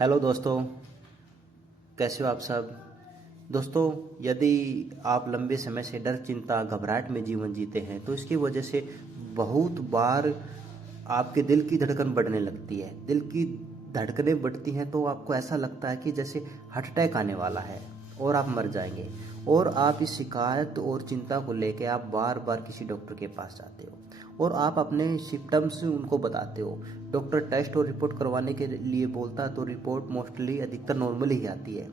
Hello दोस्तों, कैसे हो आप सब। दोस्तों, यदि आप लंबे समय से डर, चिंता, घबराहट में जीवन जीते हैं तो इसकी वजह से बहुत बार आपके दिल की धड़कन बढ़ने लगती है। दिल की धड़कनें बढ़ती हैं तो आपको ऐसा लगता है कि जैसे हार्ट अटैक आने वाला है और आप मर जाएंगे। और आप इस शिकायत और चिंता को लेकर आप बार बार किसी डॉक्टर के पास जाते हो और आप अपने सिम्टम्स उनको बताते हो। डॉक्टर टेस्ट और रिपोर्ट करवाने के लिए बोलता है तो रिपोर्ट मोस्टली अधिकतर नॉर्मल ही आती है।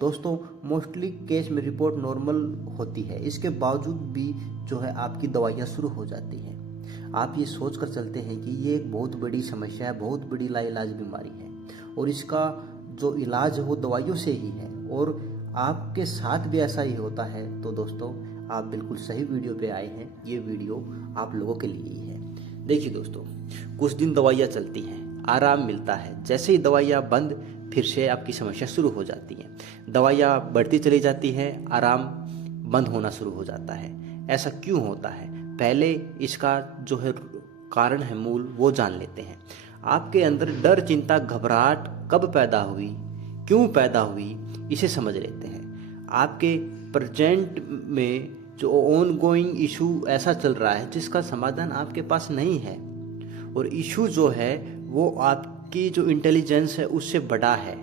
दोस्तों, मोस्टली केस में रिपोर्ट नॉर्मल होती है, इसके बावजूद भी जो है आपकी दवाइयाँ शुरू हो जाती हैं। आप ये सोच कर चलते हैं कि ये एक बहुत बड़ी समस्या है, बहुत बड़ी लाइलाज बीमारी है और इसका जो इलाज है वो दवाइयों से ही है और आपके साथ भी ऐसा ही होता है। तो दोस्तों, आप बिल्कुल सही वीडियो पे आए हैं। ये वीडियो आप लोगों के लिए ही है। देखिए दोस्तों, कुछ दिन दवाइयाँ चलती हैं, आराम मिलता है। जैसे ही दवाइयाँ बंद, फिर से आपकी समस्या शुरू हो जाती है। दवाइयाँ बढ़ती चली जाती है, आराम बंद होना शुरू हो जाता है। ऐसा क्यों होता है? पहले इसका जो है कारण है मूल, वो जान लेते हैं। आपके अंदर डर, चिंता, घबराहट कब पैदा हुई, क्यों पैदा हुई, इसे समझ लेते हैं। आपके प्रेजेंट में जो ऑन गोइंग इशू ऐसा चल रहा है जिसका समाधान आपके पास नहीं है और इशू जो है वो आपकी जो इंटेलिजेंस है उससे बड़ा है,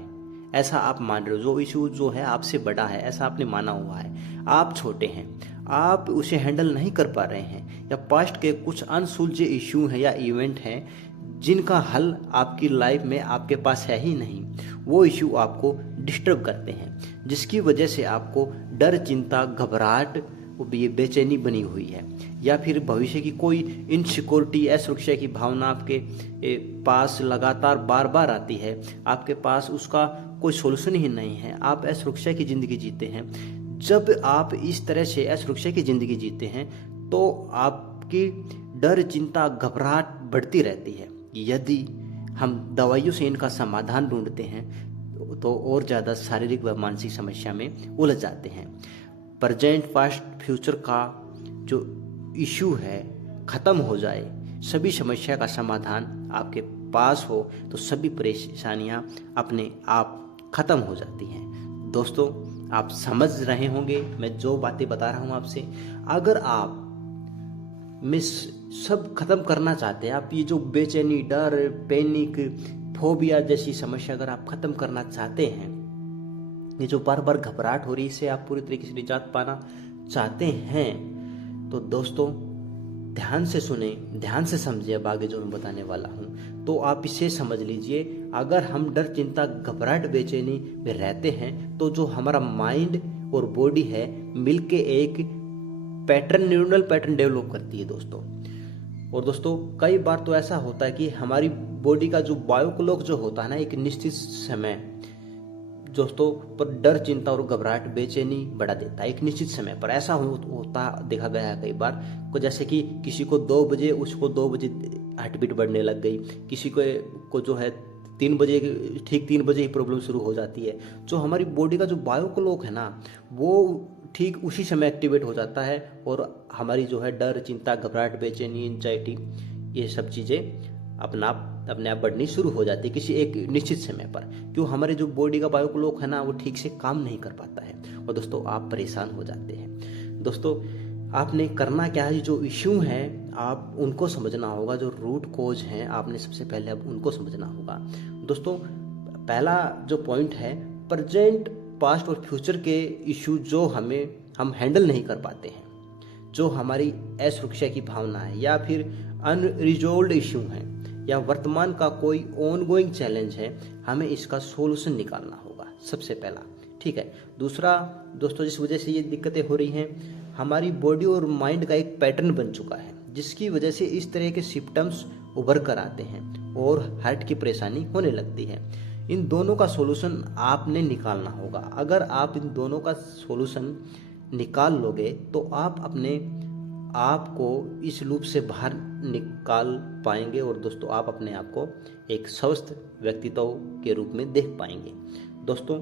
ऐसा आप मान रहे हो। जो इशू जो है आपसे बड़ा है, ऐसा आपने माना हुआ है। आप छोटे हैं, आप उसे हैंडल नहीं कर पा रहे हैं, या पास्ट के कुछ अनसुलझे इशू हैं या इवेंट हैं जिनका हल आपकी लाइफ में आपके पास है ही नहीं। वो इशू आपको डिस्टर्ब करते हैं, जिसकी वजह से आपको डर, चिंता, घबराहट, ये बेचैनी बनी हुई है, या फिर भविष्य की कोई इनसिक्योरिटी, असुरक्षा की भावना आपके पास लगातार बार बार आती है। आपके पास उसका कोई सोल्यूशन ही नहीं है, आप असुरक्षा की ज़िंदगी जीते हैं। जब आप इस तरह से असुरक्षा की ज़िंदगी जीते हैं तो आपकी डर, चिंता, घबराहट बढ़ती रहती है। यदि हम दवाइयों से इनका समाधान ढूंढते हैं तो और ज़्यादा शारीरिक व मानसिक समस्या में उलझ जाते हैं। प्रेजेंट, पास्ट, फ्यूचर का जो इशू है ख़त्म हो जाए, सभी समस्या का समाधान आपके पास हो तो सभी परेशानियां अपने आप ख़त्म हो जाती हैं। दोस्तों, आप समझ रहे होंगे मैं जो बातें बता रहा हूं आपसे। अगर आप में सब खत्म करना चाहते हैं, आप ये जो बेचैनी, डर, पैनिक, फोबिया जैसी समस्या अगर आप खत्म करना चाहते हैं, ये जो बार बार घबराहट हो रही है, इससे आप पूरी तरीके से निजात पाना चाहते हैं, तो दोस्तों ध्यान से सुने, ध्यान से समझिए। अब आगे जो मैं बताने वाला हूँ तो आप इसे समझ लीजिए। अगर हम डर, चिंता, घबराहट, बेचैनी में रहते हैं तो जो हमारा माइंड और बॉडी है मिलके एक पैटर्न, न्यूरल पैटर्न डेवलप करती है दोस्तों। और दोस्तों, कई बार तो ऐसा होता है कि हमारी बॉडी का जो बायो क्लॉक जो होता है ना, एक निश्चित समय दोस्तों पर डर, चिंता और घबराहट, बेचैनी बढ़ा देता है। एक निश्चित समय पर ऐसा होता देखा गया है कई बार को, जैसे कि किसी को 2 बजे, उसको 2 बजे हार्ट बीट बढ़ने लग गई, किसी को जो है 3 बजे, ठीक 3 बजे ही प्रॉब्लम शुरू हो जाती है। जो हमारी बॉडी का जो बायो क्लॉक है ना, वो ठीक उसी समय एक्टिवेट हो जाता है और हमारी जो है डर, चिंता, घबराहट, बेचैनी, एंजाइटी, ये सब चीज़ें अपने आप बढ़नी शुरू हो जाती है किसी एक निश्चित समय पर। क्यों? हमारे जो बॉडी का बायो क्लॉक है ना, वो ठीक से काम नहीं कर पाता है और दोस्तों आप परेशान हो जाते हैं। दोस्तों, आपने करना क्या है, जो इश्यू हैं आप उनको समझना होगा, जो रूट कोज हैं आपने सबसे पहले अब उनको समझना होगा। दोस्तों, पहला जो पॉइंट है, प्रेजेंट, पास्ट और फ्यूचर के इश्यू जो हम हैंडल नहीं कर पाते हैं, जो हमारी असुरक्षा की भावना है या फिर अनरिजोल्व इश्यू हैं या वर्तमान का कोई ऑनगोइंग चैलेंज है, हमें इसका सॉल्यूशन निकालना होगा सबसे पहला। ठीक है। दूसरा दोस्तों, जिस वजह से ये दिक्कतें हो रही हैं, हमारी बॉडी और माइंड का एक पैटर्न बन चुका है जिसकी वजह से इस तरह के सिम्टम्स उभर कर आते हैं और हार्ट की परेशानी होने लगती है। इन दोनों का सॉल्यूशन आपने निकालना होगा। अगर आप इन दोनों का सॉल्यूशन निकाल लोगे तो आप अपने आप को इस लूप से बाहर निकाल पाएंगे और दोस्तों आप अपने आप को एक स्वस्थ व्यक्तित्व के रूप में देख पाएंगे। दोस्तों,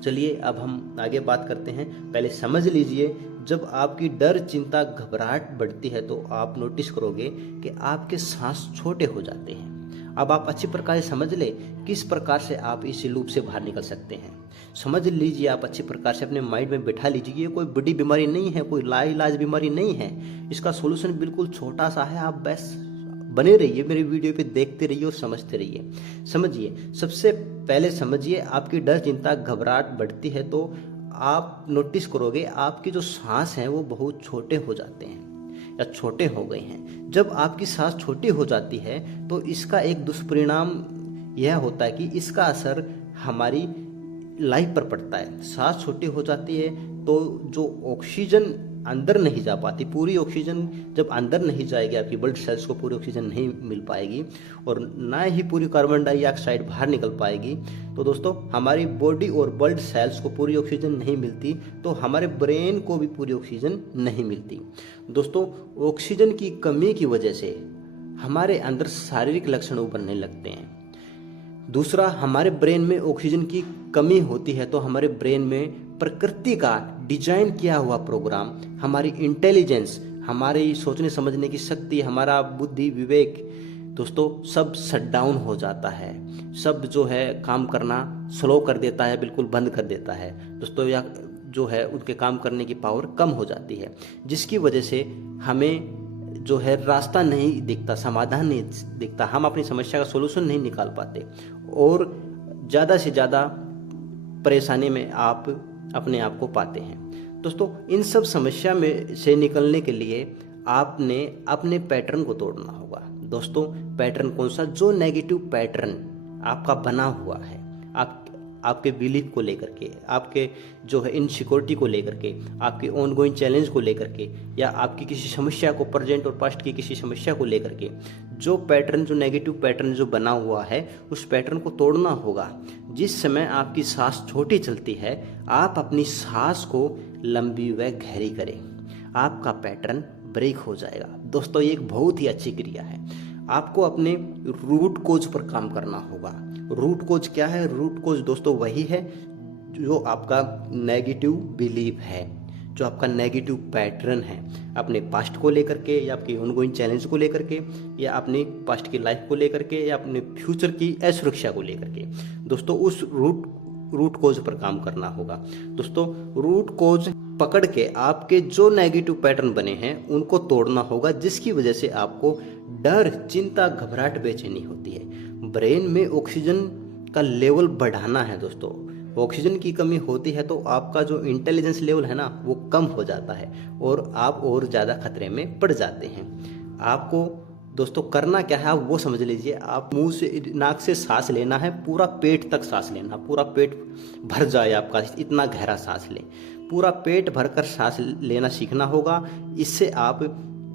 चलिए अब हम आगे बात करते हैं। पहले समझ लीजिए, जब आपकी डर, चिंता, घबराहट बढ़ती है तो आप नोटिस करोगे कि आपके सांस छोटे हो जाते हैं, अब आप अच्छी प्रकार से समझ ले किस प्रकार से आप इस लूप से बाहर निकल सकते हैं। समझ लीजिए, आप अच्छी प्रकार से अपने माइंड में बैठा लीजिए, ये कोई बड़ी बीमारी नहीं है, कोई लाइलाज बीमारी नहीं है। इसका सोल्यूशन बिल्कुल छोटा सा है। आप बस बने रहिए, मेरी वीडियो पे देखते रहिए और समझते रहिए। समझिए, सबसे पहले समझिए, आपकी डर, चिंता, घबराहट बढ़ती है तो आप नोटिस करोगे आपकी जो सांस है वो बहुत छोटे हो जाते हैं या छोटे हो गए हैं। जब आपकी सांस छोटी हो जाती है तो इसका एक दुष्परिणाम यह होता है कि इसका असर हमारी लाइफ पर पड़ता है। सांस छोटी हो जाती है तो जो ऑक्सीजन अंदर नहीं जा पाती, पूरी ऑक्सीजन जब अंदर नहीं जाएगी, आपकी ब्लड सेल्स को पूरी ऑक्सीजन नहीं मिल पाएगी और ना ही पूरी कार्बन डाइऑक्साइड बाहर निकल पाएगी, तो दोस्तों हमारी बॉडी और ब्लड सेल्स को पूरी ऑक्सीजन नहीं मिलती तो हमारे ब्रेन को भी पूरी ऑक्सीजन नहीं मिलती। दोस्तों, ऑक्सीजन की कमी की वजह से हमारे अंदर शारीरिक लक्षण उभरने लगते हैं। दूसरा, हमारे ब्रेन में ऑक्सीजन की कमी होती है तो हमारे ब्रेन में प्रकृति का डिजाइन किया हुआ प्रोग्राम, हमारी इंटेलिजेंस, हमारी सोचने समझने की शक्ति, हमारा बुद्धि विवेक, दोस्तों सब शट डाउन हो जाता है। सब जो है काम करना स्लो कर देता है, बिल्कुल बंद कर देता है दोस्तों। या जो है उनके काम करने की पावर कम हो जाती है, जिसकी वजह से हमें जो है रास्ता नहीं दिखता, समाधान नहीं दिखता, हम अपनी समस्या का सोल्यूशन नहीं निकाल पाते और ज़्यादा से ज़्यादा परेशानी में आप अपने आप को पाते हैं। दोस्तों, इन सब समस्या में से निकलने के लिए आपने अपने पैटर्न को तोड़ना होगा। दोस्तों, पैटर्न कौन सा? जो नेगेटिव पैटर्न आपका बना हुआ है, आपके बिलीफ को लेकर के, आपके जो है इनसिक्योरिटी को लेकर के, आपके ऑनगोइंग चैलेंज को लेकर के, या आपकी किसी समस्या को, प्रेजेंट और पास्ट की किसी समस्या को लेकर के, जो पैटर्न, जो नेगेटिव पैटर्न जो बना हुआ है, उस पैटर्न को तोड़ना होगा। जिस समय आपकी सांस छोटी चलती है, आप अपनी सांस को लंबी व गहरी करें, आपका पैटर्न ब्रेक हो जाएगा। दोस्तों, ये एक बहुत ही अच्छी क्रिया है। आपको अपने रूट कोज पर काम करना होगा। रूट कोज क्या है? रूट कोज दोस्तों वही है जो आपका नेगेटिव बिलीफ है, जो आपका नेगेटिव पैटर्न है, अपने पास्ट को लेकर के, या आपके ऑनगोइंग चैलेंज को लेकर के, या अपनी पास्ट की लाइफ को लेकर के, या अपने फ्यूचर की असुरक्षा को लेकर के। दोस्तों, उस रूट कोज पर काम करना होगा। दोस्तों, रूट कोज पकड़ के आपके जो नेगेटिव पैटर्न बने हैं उनको तोड़ना होगा, जिसकी वजह से आपको डर, चिंता, घबराहट, बेचैनी होती है। ब्रेन में ऑक्सीजन का लेवल बढ़ाना है दोस्तों। ऑक्सीजन की कमी होती है तो आपका जो इंटेलिजेंस लेवल है ना, वो कम हो जाता है और आप और ज़्यादा खतरे में पड़ जाते हैं। आपको दोस्तों करना क्या है, आप वो समझ लीजिए। आप मुंह से, नाक से सांस लेना है, पूरा पेट तक सांस लेना, पूरा पेट भर जाए आपका, इतना गहरा सांस लें, पूरा पेट भरकर सांस लेना सीखना होगा। इससे आप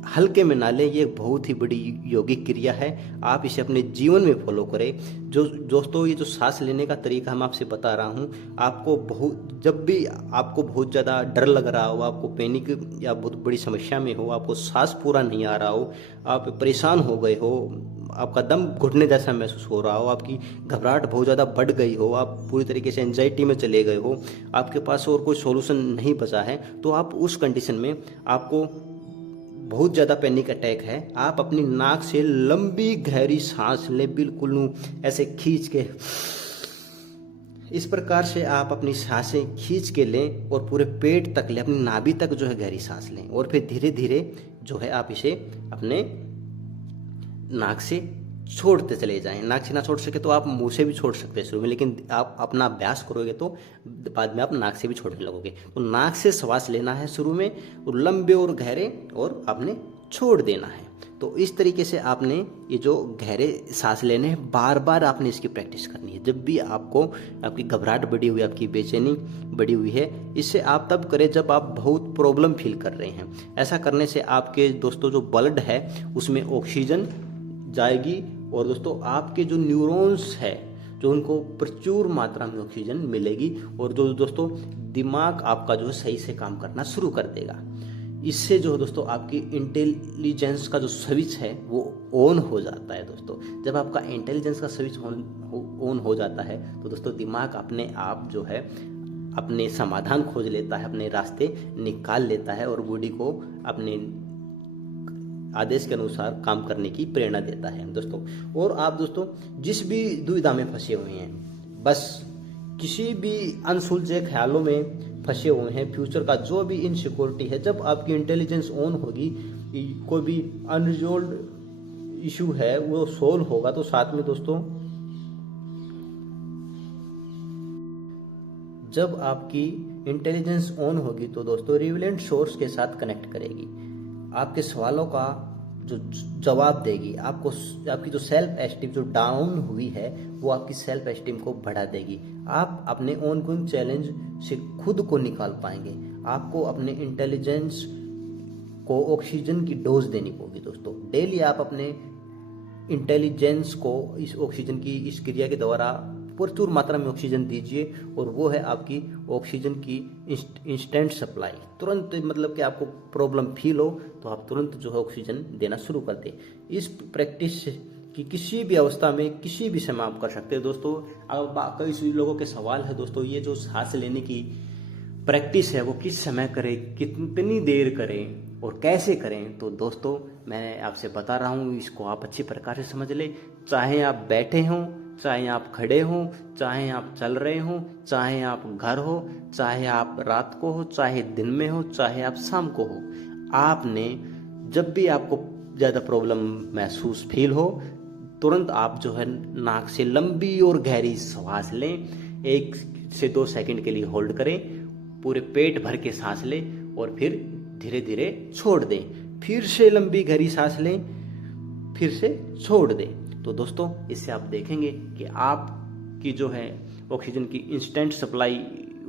हल्के में ना लें, ये बहुत ही बड़ी योगिक क्रिया है। आप इसे अपने जीवन में फॉलो करें। जो दोस्तों, ये जो सांस लेने का तरीका हम आपसे बता रहा हूँ, आपको जब भी आपको बहुत ज़्यादा डर लग रहा हो, आपको पैनिक या बहुत बड़ी समस्या में हो, आपको सांस पूरा नहीं आ रहा हो, आप परेशान हो गए हो, आपका दम घुटने जैसा महसूस हो रहा हो, आपकी घबराहट बहुत ज़्यादा बढ़ गई हो, आप पूरी तरीके से एंजाइटी में चले गए हो, आपके पास और कोई सोल्यूशन नहीं बचा है, तो आप उस कंडीशन में, आपको बहुत ज़्यादा पैनिक अटैक है, आप अपनी नाक से लंबी गहरी सांस लें, बिल्कुल ऐसे खींच के, इस प्रकार से आप अपनी सांसें खींच के लें और पूरे पेट तक लें, अपनी नाभि तक जो है गहरी सांस लें और फिर धीरे धीरे जो है आप इसे अपने नाक से छोड़ते चले जाएं। नाक से ना छोड़ सके तो आप मुंह से भी छोड़ सकते हैं शुरू में, लेकिन आप अपना अभ्यास करोगे तो बाद में आप नाक से भी छोड़ने लगोगे। तो नाक से श्वास लेना है शुरू में, और लंबे और गहरे, और आपने छोड़ देना है। तो इस तरीके से आपने ये जो गहरे सांस लेने हैं, बार बार आपने इसकी प्रैक्टिस करनी है। जब भी आपको, आपकी घबराहट बढ़ी हुई, आपकी बेचैनी बढ़ी हुई है, इससे आप तब करें जब आप बहुत प्रॉब्लम फील कर रहे हैं। ऐसा करने से आपके दोस्तों जो ब्लड है उसमें ऑक्सीजन जाएगी, और दोस्तों आपके जो न्यूरॉन्स है, जो उनको प्रचुर मात्रा में ऑक्सीजन मिलेगी, और जो दोस्तों दिमाग आपका जो सही से काम करना शुरू कर देगा। इससे जो दोस्तों आपकी इंटेलिजेंस का जो स्विच है वो ऑन हो जाता है। दोस्तों, जब आपका इंटेलिजेंस का स्विच ऑन हो जाता है तो दोस्तों दिमाग अपने आप जो है अपने समाधान खोज लेता है, अपने रास्ते निकाल लेता है, और बॉडी को अपने आदेश के अनुसार काम करने की प्रेरणा देता है दोस्तों। और आप दोस्तों जिस भी दुविधा में फंसे हुए हैं, बस किसी भी अनसुलझे ख्यालों में फंसे हुए हैं, फ्यूचर का जो भी इनसिक्योरिटी है, जब आपकी इंटेलिजेंस ऑन होगी, कोई भी अनरिजॉल्व इशू है वो सोल्व होगा, तो साथ में दोस्तों जब आपकी इंटेलिजेंस ऑन होगी तो दोस्तों रिविलेंट सोर्स के साथ कनेक्ट करेगी, आपके सवालों का जो जवाब देगी, आपको आपकी जो सेल्फ एस्टीम जो डाउन हुई है वो आपकी सेल्फ एस्टीम को बढ़ा देगी। आप अपने ऑनगोइंग चैलेंज से खुद को निकाल पाएंगे। आपको अपने इंटेलिजेंस को ऑक्सीजन की डोज देनी होगी दोस्तों। डेली आप अपने इंटेलिजेंस को इस ऑक्सीजन की इस क्रिया के द्वारा प्रचुर मात्रा में ऑक्सीजन दीजिए, और वो है आपकी ऑक्सीजन की इंस्टेंट सप्लाई। तुरंत मतलब कि आपको प्रॉब्लम फील हो तो आप तुरंत जो है ऑक्सीजन देना शुरू कर दें। इस प्रैक्टिस की किसी भी अवस्था में किसी भी समय आप कर सकते हैं दोस्तों। अब कई लोगों के सवाल है दोस्तों, ये जो सांस लेने की प्रैक्टिस है वो किस समय करें, कितनी देर करें और कैसे करें। तो दोस्तों मैं आपसे बता रहा हूँ, इसको आप अच्छी प्रकार से समझ लें। चाहे आप बैठे हों, चाहे आप खड़े हों, चाहे आप चल रहे हों, चाहे आप घर हो, चाहे आप रात को हो, चाहे दिन में हो, चाहे आप शाम को हो, आपने जब भी आपको ज़्यादा प्रॉब्लम महसूस फील हो, तुरंत आप जो है नाक से लंबी और गहरी सांस लें। 1 से 2 सेकंड के लिए होल्ड करें, पूरे पेट भर के सांस लें और फिर धीरे धीरे छोड़ दें। फिर से लंबी गहरी सांस लें, फिर से छोड़ दें। तो दोस्तों इससे आप देखेंगे कि आपकी जो है ऑक्सीजन की इंस्टेंट सप्लाई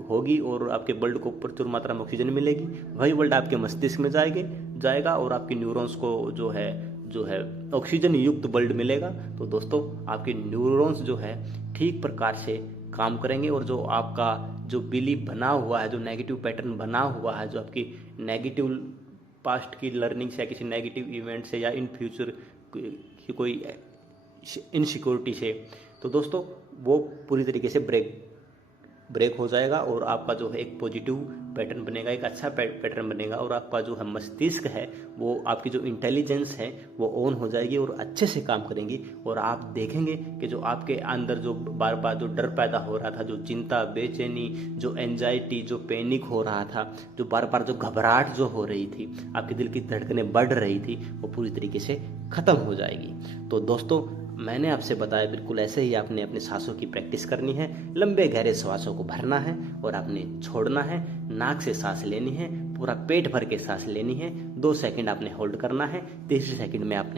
होगी और आपके ब्लड को प्रचुर मात्रा में ऑक्सीजन मिलेगी। वही ब्लड आपके मस्तिष्क में जाएगा और आपके न्यूरॉन्स को जो है ऑक्सीजन युक्त ब्लड मिलेगा। तो दोस्तों आपके न्यूरॉन्स जो है ठीक प्रकार से काम करेंगे, और जो आपका जो बिलीफ बना हुआ है, जो नेगेटिव पैटर्न बना हुआ है, जो आपकी नेगेटिव पास्ट की लर्निंग से या किसी नेगेटिव इवेंट से या इन फ्यूचर की कोई इनसिक्योरिटी से, तो दोस्तों वो पूरी तरीके से ब्रेक हो जाएगा और आपका जो है एक पॉजिटिव पैटर्न बनेगा, एक अच्छा पैटर्न बनेगा, और आपका जो है मस्तिष्क है वो आपकी जो इंटेलिजेंस है वो ऑन हो जाएगी और अच्छे से काम करेंगी। और आप देखेंगे कि जो आपके अंदर जो बार बार जो डर पैदा हो रहा था, जो चिंता, बेचैनी, जो एंजाइटी, जो पैनिक हो रहा था, जो बार बार जो घबराहट जो हो रही थी, आपके दिल की धड़कनें बढ़ रही थी, वो पूरी तरीके से खत्म हो जाएगी। तो दोस्तों मैंने आपसे बताया बिल्कुल ऐसे ही आपने अपनी सांसों की प्रैक्टिस करनी है। लंबे गहरे सांसों को भरना है और आपने छोड़ना है। नाक से सांस लेनी है, पूरा पेट भर के सांस लेनी है। 2 सेकंड आपने होल्ड करना है, तीसरे सेकंड में आप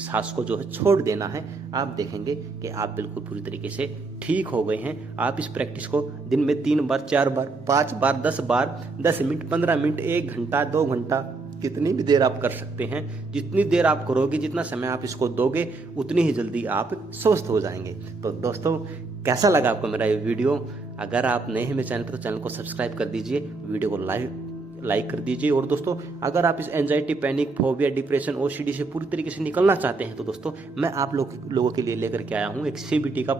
सांस को जो है छोड़ देना है। आप देखेंगे कि आप बिल्कुल पूरी तरीके से ठीक हो गए हैं। आप इस प्रैक्टिस को दिन में 3 बार, 4 बार, 5 बार, 10 बार, 10 मिनट, 15 मिनट, 1 घंटा, 2 घंटा, कितनी भी देर आप कर सकते हैं। जितनी देर आप करोगे, जितना समय आप इसको दोगे, उतनी ही जल्दी आप स्वस्थ हो जाएंगे। तो दोस्तों कैसा लगा आपको मेरा ये वीडियो? अगर आप नए हैं मेरे चैनल पर तो चैनल को सब्सक्राइब कर दीजिए, वीडियो को लाइक कर दीजिए। और दोस्तों अगर आप इस anxiety, panic, phobia, depression, OCD से पूरी तरीके से निकलना चाहते हैं तो दोस्तों मैं आप लोगों के लिए लेकर के आया हूँ एक CBT का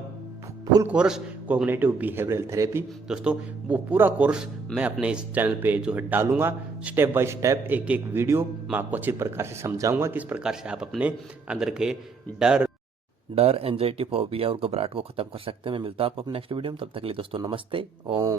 full course, cognitive behavioural therapy. दोस्तों वो पूरा कोर्स मैं अपने इस चैनल पे जो है डालूंगा, स्टेप बाय स्टेप एक एक वीडियो मैं आपको अच्छी प्रकार से समझाऊंगा किस प्रकार से आप अपने अंदर के डर, एंजाइटी, फोबिया और घबराहट को खत्म कर सकते हैं। मैं मिलता हूं आपको अपने नेक्स्ट वीडियो में, तब तक के लिए दोस्तों नमस्ते। ओम।